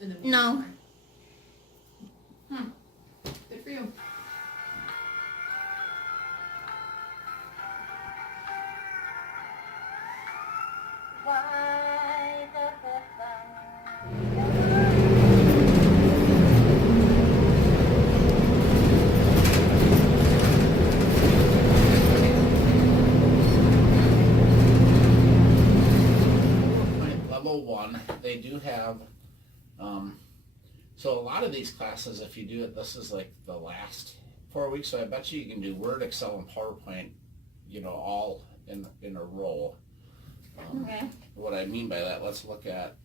And then No. Good for you. Why the Level 1, they do have, so a lot of these classes, if you do it, this is like the last 4 weeks, so I bet you can do Word, Excel, and PowerPoint, all in a row. Okay. What I mean by that, let's look at,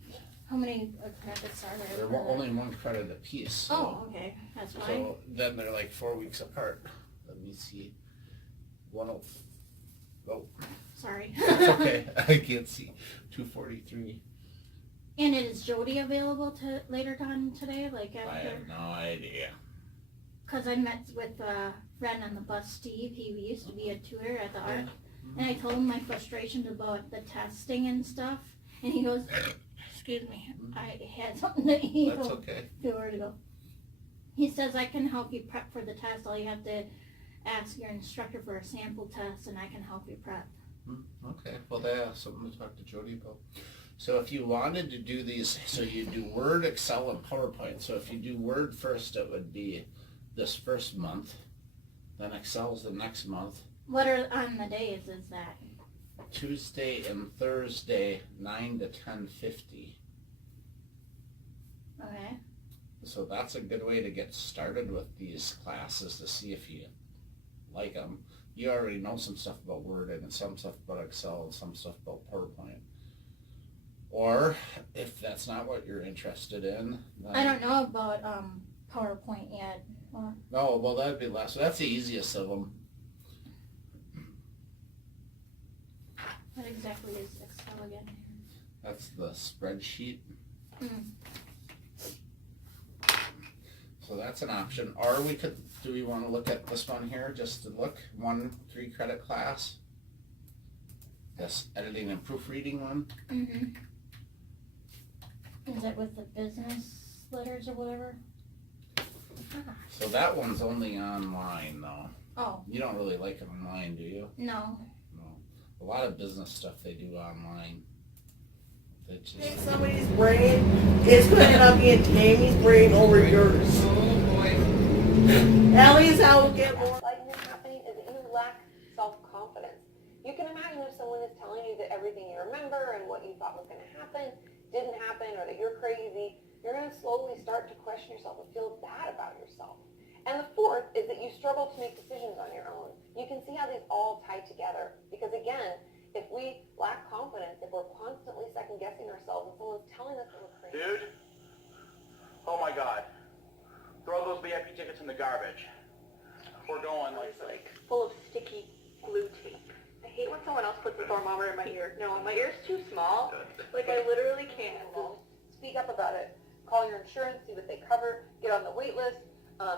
How many credits are there? they're for only 1 credit a piece. So, Oh, okay. That's fine. so then they're like 4 weeks apart. Let me see. Sorry. It's okay. I can't see. 243. And is Jody available to later on today? Like I after? have no idea. Because I met with a friend on the bus, Steve. He used to be a tutor at the art. And I told him my frustrations about the testing and stuff. And he goes, excuse me, I had something that he That's told okay. where to go. He says, I can help you prep for the test. All you have to ask your instructor for a sample test and I can help you prep. Okay, well, that's something to talk to Jody about. So if you wanted to do these, so you do Word, Excel, and PowerPoint. So if you do Word first, it would be this first month. Then Excel's the next month. What are on the days is that? Tuesday and Thursday, 9 to 10:50. Okay. So that's a good way to get started with these classes to see if you like them. You already know some stuff about Word and some stuff about Excel and some stuff about PowerPoint. Or if that's not what you're interested in, then I don't know about PowerPoint yet. Or, no, well, that'd be last. So that's the easiest of them. what exactly is Excel again? That's the spreadsheet. So that's an option. Or we could, do we want to look at this one here just to look? 1 3-credit class. This editing and proofreading one. Mm-hmm. Is it with the business letters or whatever? So that one's only online though. Oh, You don't really like it online, do you? no. No. A lot of business stuff they do online. They just, Take somebody's brain, it's going to end up being Tammy's brain over yours. Oh boy. Allie's how we'll get more. Excitement happening is that you lack self-confidence. You can imagine if someone is telling you that everything you remember and what you thought was going to happen didn't happen, or that you're crazy, you're going to slowly start to question yourself and feel bad about yourself. And the fourth is that you struggle to make decisions on your own. You can see how these all tie together, because again, if we lack confidence, if we're constantly second-guessing ourselves and someone's telling us that we're crazy. Dude, oh my God, throw those VIP tickets in the garbage. We're going like It's like full of sticky glue tape. I hate when someone else puts a thermometer in my ear. No, my ear's too small. Like I literally can't. Speak up about it. Call your insurance, see what they cover, get on the wait list,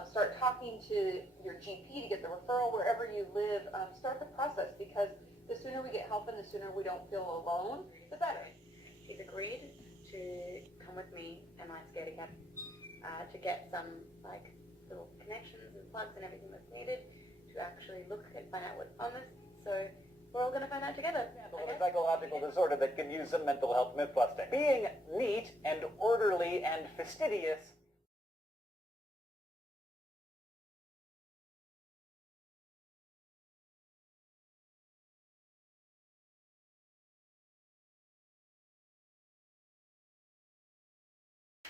start talking to your GP to get the referral wherever you live. Start the process, because the sooner we get help and the sooner we don't feel alone, the better. He's agreed to come with me and my skating camp to get some like little connections and plugs and everything that's needed to actually look and find out what's on this. So we're all going to find out together. A psychological disorder that can use some mental health myth busting. Being neat and orderly and fastidious.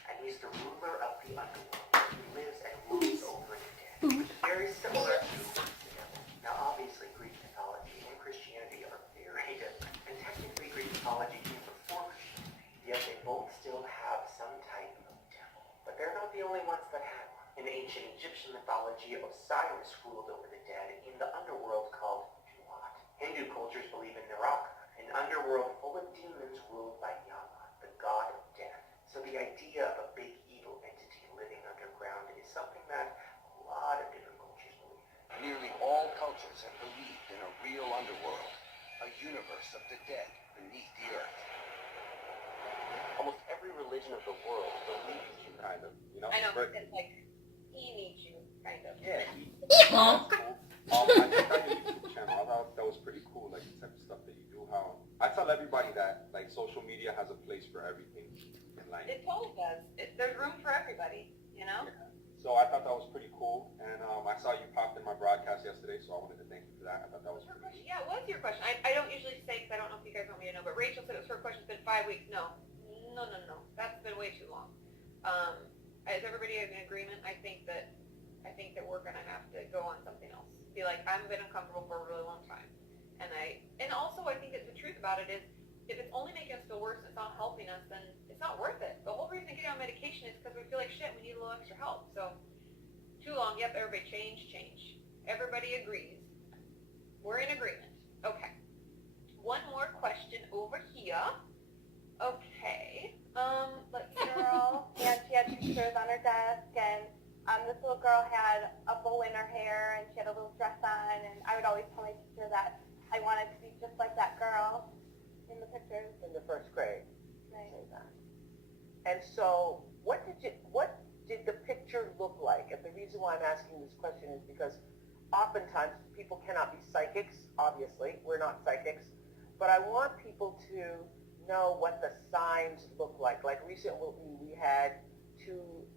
And he's the ruler of the underworld. He lives and rules over the dead. Very similar to the devil. Now, obviously, Greek mythology and Christianity are very different. And technically, Greek mythology came before Christianity. Yet they both still have some type of devil. But they're not the only ones that had one. In ancient Egyptian mythology, Osiris ruled over the dead in the underworld called Tuat. Hindu cultures believe in Naraka, an underworld full of demons ruled by Yama, the god of death. So the idea of a big evil entity living underground is something that a lot of different cultures believe in. Nearly all cultures have believed in a real underworld, a universe of the dead beneath the earth. Almost every religion of the world believes kind of, you know? I know, But, it's like, he needs you, kind of. yeah. Honk. I checked out your YouTube channel. I thought that was pretty cool, like the type of stuff that you do. How I tell everybody that like social media has a place for everything in life. It totally does. There's room for everybody, you know? Yeah. So I thought that was pretty cool, and I saw you popped in my broadcast yesterday, so I wanted to thank you for that. I thought that was Her pretty question, yeah, what's your question? I don't usually say, because I don't know if you guys want me to know, but Rachel said it was her question. It's been 5 weeks. No. That's been way too long. Is everybody in agreement? I think that we're gonna have to go on something else. Be like, I've been uncomfortable for a really long time, and also I think that the truth about it is, if it's only making us feel worse and it's not helping us, then it's not worth it. The whole reason to get on medication is because we feel like shit. We need a little extra help. So too long. Yep. Everybody change. Everybody agrees. We're in agreement. Okay. One more question over here. Okay. Let's see, girl. Yeah, she had pictures on her desk, and this little girl had a bow in her hair, and she had a little dress on, and I would always tell my teacher that I wanted to be just like that girl in the pictures. In the first grade. Right. Say that. And so, what did the picture look like? And the reason why I'm asking this question is because oftentimes people cannot be psychics, obviously. We're not psychics. But I want people to know what the signs look like. Like recently we had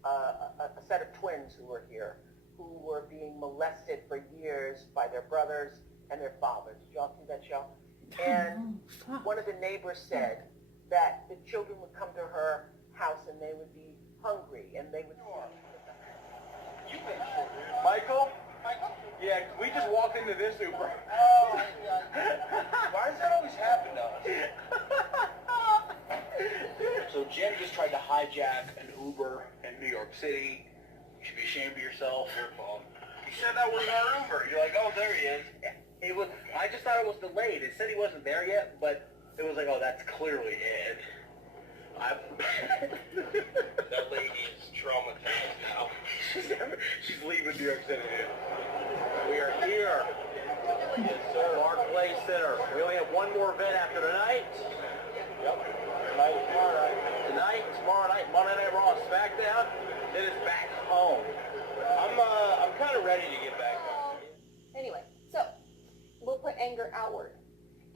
a set of twins who were here who were being molested for years by their brothers and their fathers. Did y'all see that show? And one of the neighbors said that the children would come to her house and they would be hungry and they would see You make sure, dude. Michael? Yeah, we just walked into this Uber. Oh, why does that always happen to us? So Jen just tried to hijack an Uber in New York City. You should be ashamed of yourself. Your fault. You said that was our Uber. You're like, oh, there he is. It was. I just thought it was delayed. It said he wasn't there yet, but it was like, oh, that's clearly Ed. That lady is traumatized now. She's leaving New York City, dude. We are here. Yes, sir. Barclays Center. We only have one more event after tonight. Yep. Tonight, tomorrow night, Monday Night Raw, SmackDown. Then it's back home. I'm kind of ready to get back home. Anyway, so we'll put anger outward,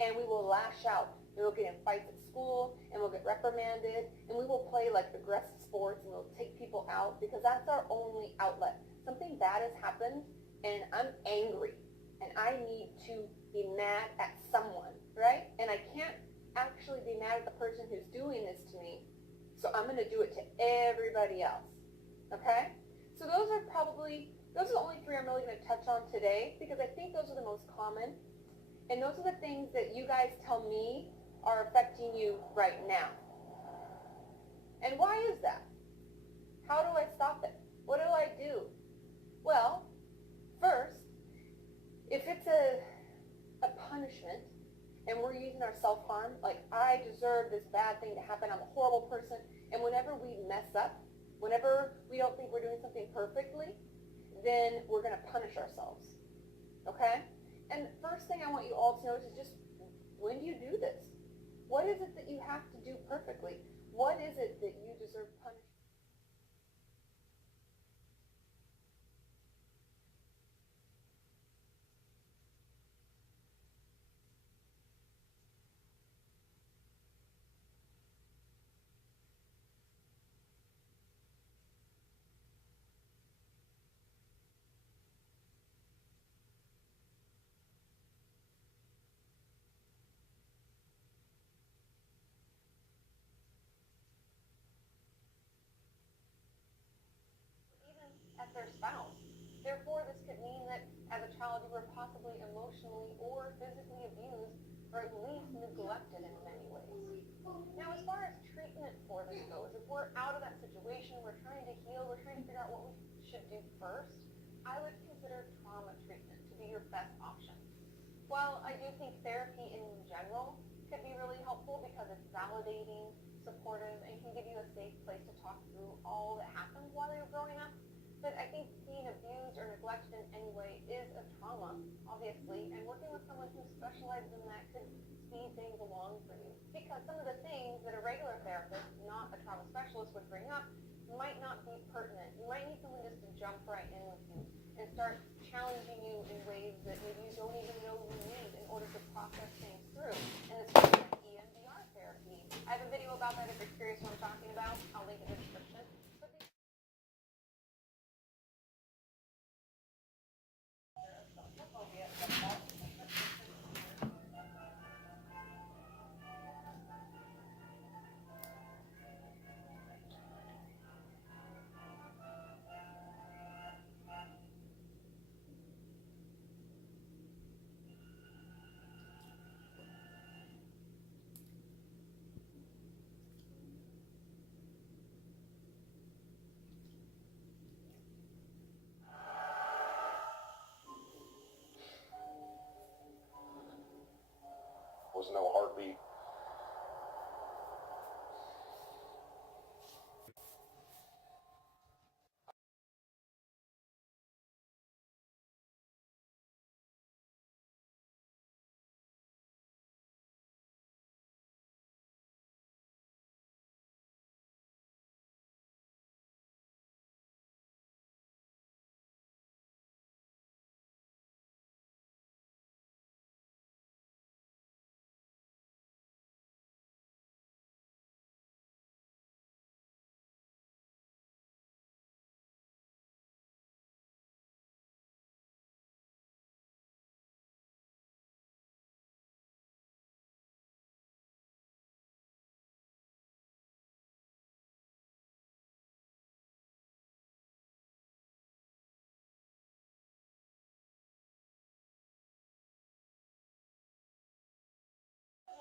and we will lash out. We will get in fights at school, and we'll get reprimanded, and we will play like aggressive sports, and we'll take people out because that's our only outlet. Something bad has happened, and I'm angry, and I need to be mad at someone, right? And I can't actually be mad at the person who's doing this to me, so I'm going to do it to everybody else, okay? So those are the only three I'm really going to touch on today because I think those are the most common, and those are the things that you guys tell me are affecting you right now. And why is that? How do I stop it? What do I do? Well, first, if it's a punishment and we're using our self-harm, like I deserve this bad thing to happen, I'm a horrible person, and whenever we mess up, whenever we don't think we're doing something perfectly, then we're going to punish ourselves, okay? And first thing I want you all to know is just, when do you do this? What is it that you have to do perfectly? What is it that you deserve punishment? At their spouse. Therefore, this could mean that as a child you were possibly emotionally or physically abused or at least neglected in many ways. Now, as far as treatment for this goes, if we're out of that situation, we're trying to heal, we're trying to figure out what we should do first, I would consider trauma treatment to be your best option. While I do think therapy in general could be really helpful because it's validating, supportive, and can give you a safe place to talk through all that happened while you were growing up, but I think being abused or neglected in any way is a trauma, obviously, and working with someone who specializes in that could speed things along for you. Because some of the things that a regular therapist, not a trauma specialist, would bring up might not be about that if you're curious what I'm talking about. I'll link in the description. Was no heartbeat.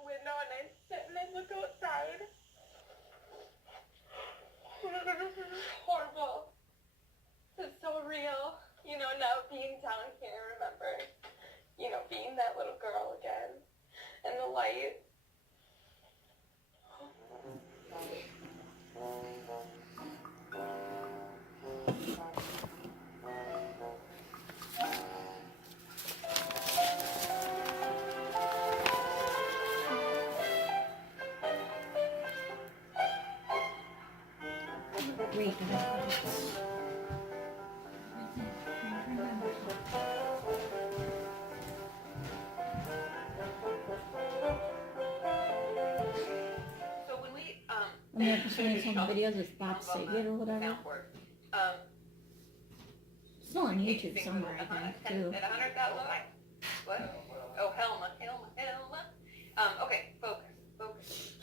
Window and I sit and I look outside. This is horrible. This is so real. You know, now being down here, I remember, you know, being that little girl again. And the light. So when we I'm gonna show some videos with Bob Saget or whatever. soundboard, It's still on YouTube somewhere, I think, too. At 100,000 likes. What? Oh, Helma. Okay, focus.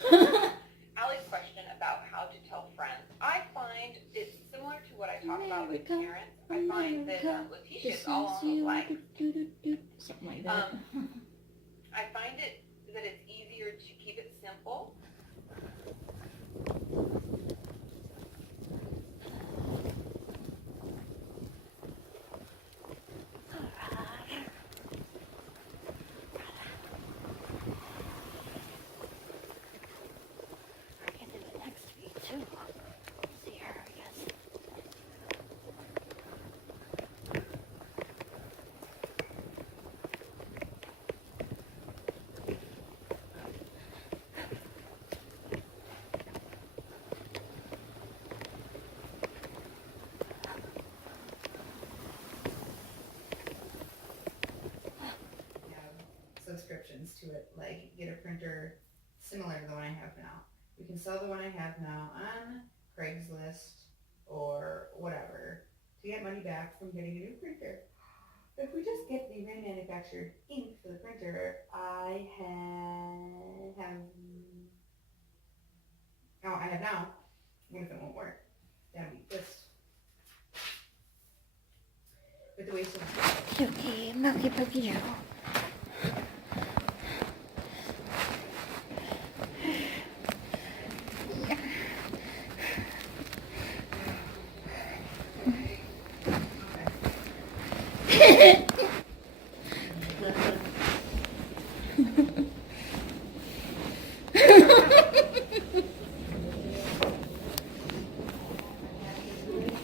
Allie's question about how to tell friends. I find it's similar to what I talk about with parents. I find that Letitia's all on the like. Something like that. I find it that it's easier to keep it simple. Subscriptions to it, like get a printer similar to the one I have now. We can sell the one I have now on Craigslist or whatever to get money back from getting a new printer. If we just get the remanufactured ink for the printer, I have now. What if it won't work? That'll be just. But the waste of Cookie, Milky Pookie.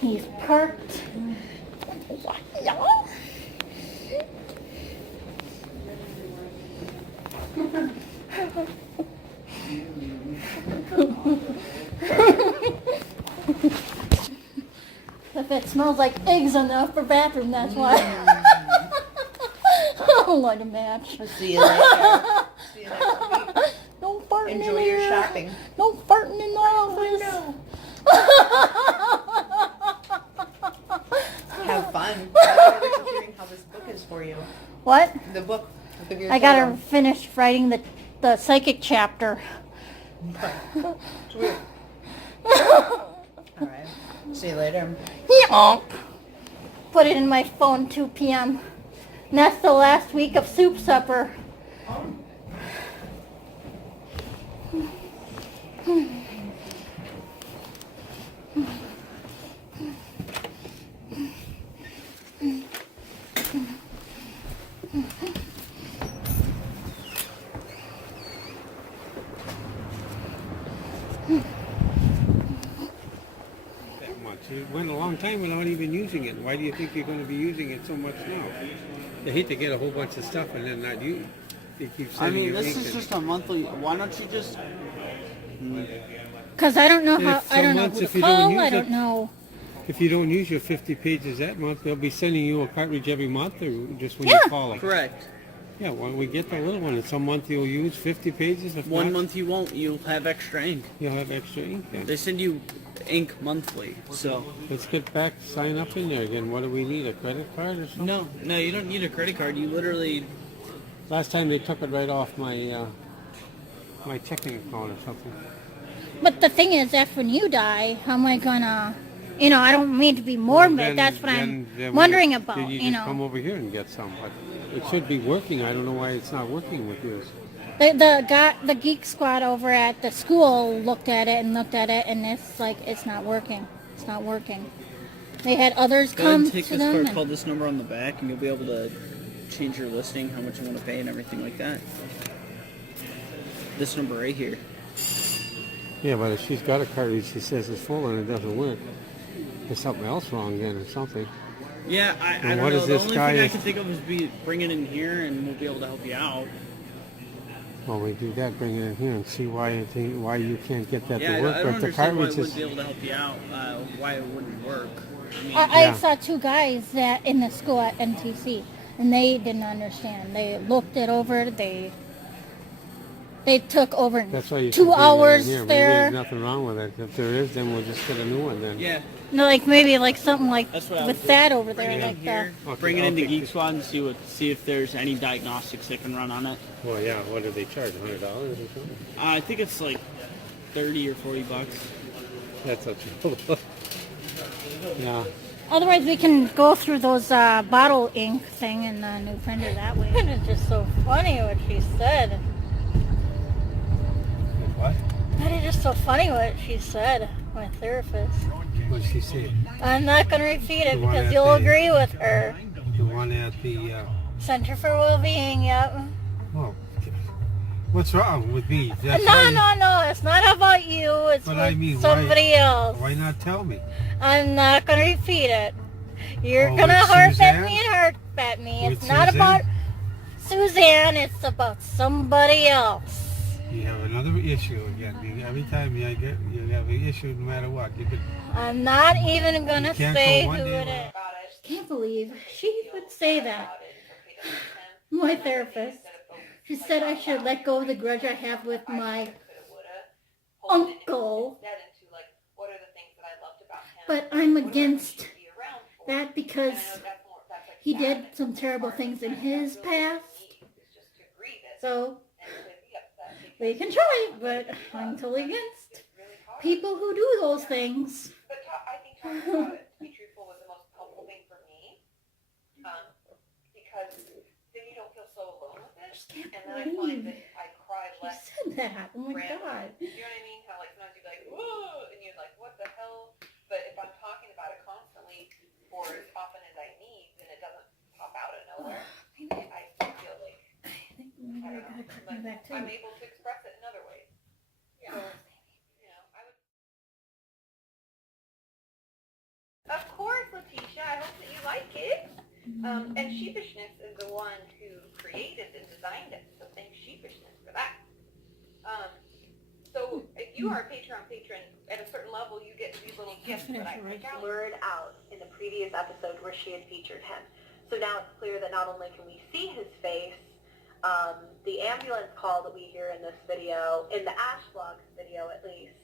He's perked. Y'all. If it smells like eggs enough for bathroom, that's why. I don't like a match. See you later. See you next week. Don't fart in Enjoy your here. shopping. Don't someone's farting in the office. Have fun. I'm really hearing how this book is for you. What? The book. With your I gotta photo. finish writing the psychic chapter. Sweet. Alright. See you later. Yonk. Put it in my phone, 2 p.m. And that's the last week of soup supper. That much. It went a long time without even using it. Why do you think you're going to be using it so much now? They hate to get a whole bunch of stuff and then not use it. They keep I sending mean, you this ink is and- just a monthly. Why don't you just? Because I don't know how, If I don't some know months who if to you don't call, use I it- don't know. If you don't use your 50 pages that month, they'll be sending you a cartridge every month or just when Yeah. you call them. Correct. Yeah, why don't we get the little one? And some month you'll use 50 pages. If One not, month you won't. You'll have extra ink. you'll have extra ink then. They send you ink monthly. So Let's get back, sign up in there again. What do we need, a credit card or something? no, you don't need a credit card. You literally. Last time they took it right off my my checking account or something. But the thing is, that's when you die, how am I gonna, I don't mean to be morbid, Then- that's what then I'm wondering we- about, then you just come over here and get some. But it should be working. I don't know why it's not working with yours. The Geek Squad over at the school looked at it, and it's like, it's not working. It's not working. They had others Go ahead come and take to this them. card. and- Call this number on the back, and you'll be able to change your listing, how much you want to pay, and everything like that. This number right here. Yeah, but if she's got a cartridge, she says it's full and it doesn't work. There's something else wrong then or something. Yeah, I And don't what know. is The this only guy thing I is- can think of is bring it in here, and we'll be able to help you out. Well, we do that, bring it in here and see why you can't get that Yeah, to work. I But don't if the understand why cartridge it is wouldn't be able to help you out. Why it wouldn't work. I mean, I saw 2 guys that in the school at NTC, and they didn't understand. They looked it over. They took over That's why you 2 should bring it in hours here. Maybe there. there's nothing wrong with it. If there is, then we'll just get a new one then. yeah. No, like maybe like something like That's what I with would do. that over there, Bring it in like here, Okay, bring it I'll into take Geek this. Squad and see if there's any diagnostics they can run on it. Well, yeah. What do they charge? $100 or something? I think it's like 30 or 40 bucks. That's a trouble. Yeah. Otherwise, we can go through those bottle ink thing and the new printer that way. And it's just so funny what she said. What? That is just so funny what she said, my therapist. What did she say? I'm not going to repeat it The one because at you'll the- agree with her. The one at the. Center for Wellbeing, yep. Oh. What's wrong with me? No, it's not about you. It's But with I mean, somebody else. Why not tell me? I'm not going to repeat it. You're Oh, going to with harp Suzanne? at me and harp at me. With It's not Suzanne? about Suzanne. It's about somebody else. You have another issue again. Every time you have an issue, no matter what. You could. I'm not even going to You can't say go who one day it is. Can't believe she would say that. My therapist. She said I should let go of the grudge I have with my uncle. But I'm against that because he did some terrible things in his past. So we can try, but I'm totally against people who do those things. But I think talking about it, to be truthful, was the most helpful thing for me. Because then you don't feel so alone with it. And then I find that I cry She less. said that. Oh my randomly. god. You know what I mean? How like sometimes you'd be like, whoa, and you're like, what the hell? But if I'm talking about it constantly or as often as I need, then it doesn't pop out of nowhere. I feel like Maybe I gotta cut my back too. I'm able to express it in other ways. So, you know, I would. Of course, Letitia. I hope that you like it. And Sheepishness is the one who created and designed it, so thank Sheepishness for that. So if you are a Patreon patron, at a certain level, you get these little gifts that I pick out. Blurred out in the previous episode where she had featured him. So now it's clear that not only can we see his face, The ambulance call that we hear in this video, in the Ash vlog video at least,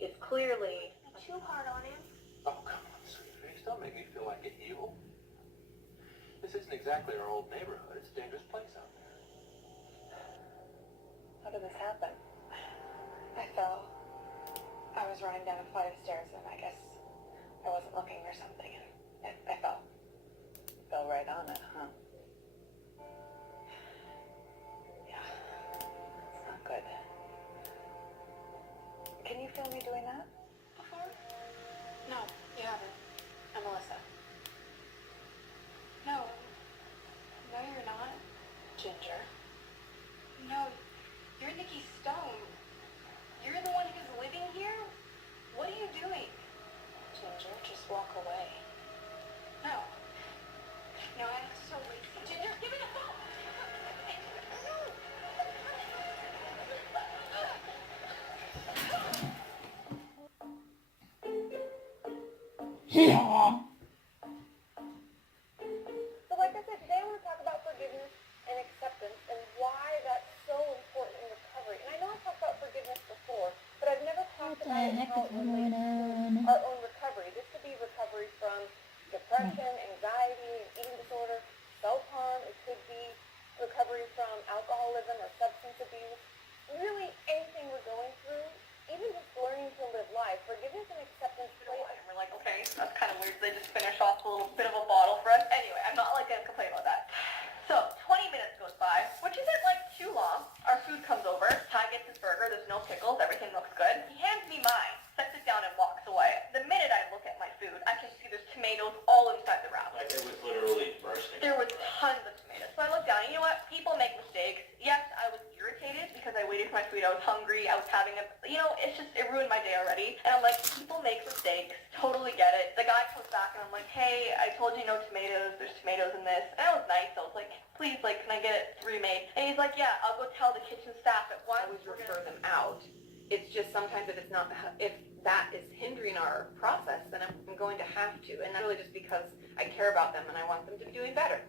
is clearly Too hard on him. Oh, come on, sweet face. Don't make me feel like an evil. This isn't exactly our old neighborhood. It's a dangerous place out there. How did this happen? I fell. I was running down a flight of stairs and I guess I wasn't looking or something and I fell. Fell right on it, huh? Yeah. It's not good. Can you feel me doing that? Before? No, you haven't. I'm Melissa. No. No, you're not. Ginger. No, you're Nikki Stone. You're the one who's living here? What are you doing? Ginger, just walk away. No. No, I'm so lazy. Ginger, give me the phone! So like I said, today I want to talk about forgiveness and acceptance and why that's so important in recovery. And I know I've talked about forgiveness before, but I've never talked about it and how it relates to our own recovery. This could be recovery from depression, anxiety, and eating disorder, self-harm. It could be recovery from alcoholism or substance abuse. Really anything we're going through, even just learning to live life, forgiveness and acceptance play. And we're like, okay, that's kind of weird. They just finished off a little bit of a bottle for us. Anyway, I'm not like going to complain about that. So 20 minutes goes by, which isn't like too long. Our food comes over. Ty gets his burger. There's no pickles. Everything looks good. He hands me mine, sets it down, and walks away. The minute I look at my food, I can see there's tomatoes all inside the wrap. Like it was literally bursting. There was tons of tomatoes. So I looked down, and you know what? People make mistakes. Yes, I was irritated because I waited for my food. I was hungry. I was having a, it ruined my day already. And I'm like, people make mistakes. Totally get it. The guy comes back, and I'm like, hey, I told you no tomatoes. There's tomatoes in this. And I was nice. I was like, please, like, can I get it remade? And he's like, yeah, I'll go tell the kitchen staff at once. I always refer them out. It's just sometimes if that is hindering our process, then I'm going to have to. And that's really just because I care about them and I want them to be doing better.